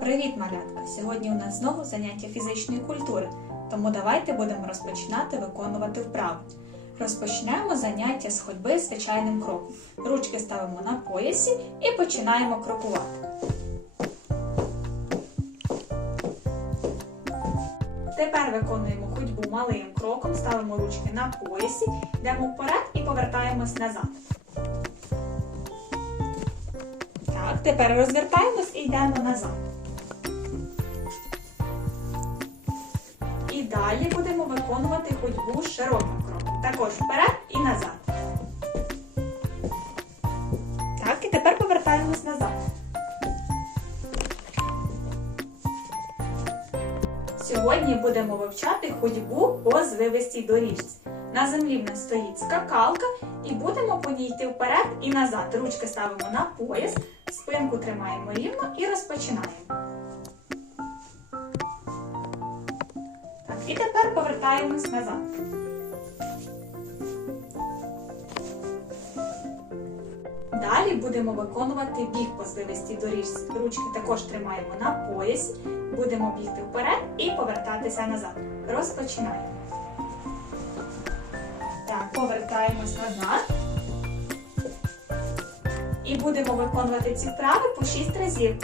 Привіт, малятка! Сьогодні у нас знову заняття фізичної культури, тому давайте будемо розпочинати виконувати вправи. Розпочнемо заняття з ходьби звичайним кроком. Ручки ставимо на поясі і починаємо крокувати. Тепер виконуємо ходьбу малим кроком, ставимо ручки на поясі, йдемо вперед і повертаємось назад. Так, тепер розвертаємось і йдемо назад. Далі будемо виконувати ходьбу широким кроком. Також вперед і назад. Так, і тепер повертаємось назад. Сьогодні будемо вивчати ходьбу по звивистій доріжці. На землі в нас стоїть скакалка і будемо по ній йти вперед і назад. Ручки ставимо на пояс, спинку тримаємо рівно і розпочинаємо. І тепер повертаємось назад. Далі будемо виконувати біг по звивистій доріжці. Ручки також тримаємо на поясі, будемо бігти вперед і повертатися назад. Розпочинаємо. Так, повертаємось назад. І будемо виконувати ці вправи по 6 разів.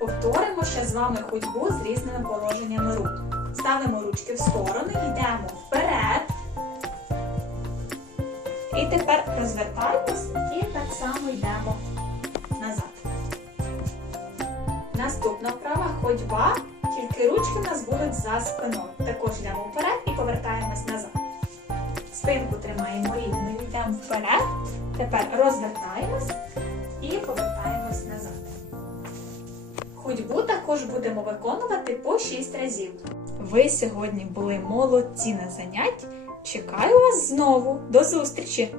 Повторимо ще з вами ходьбу з різними положеннями рук. Ставимо ручки в сторони, йдемо вперед. І тепер розвертаємось і так само йдемо назад. Наступна вправа ходьба, тільки ручки у нас будуть за спиною. Також йдемо вперед і повертаємось назад. Спинку тримаємо рівно, йдемо вперед. Тепер розвертаємось Ходьбу також будемо виконувати по 6 разів. Ви сьогодні були молодці на занять. Чекаю вас знову. До зустрічі!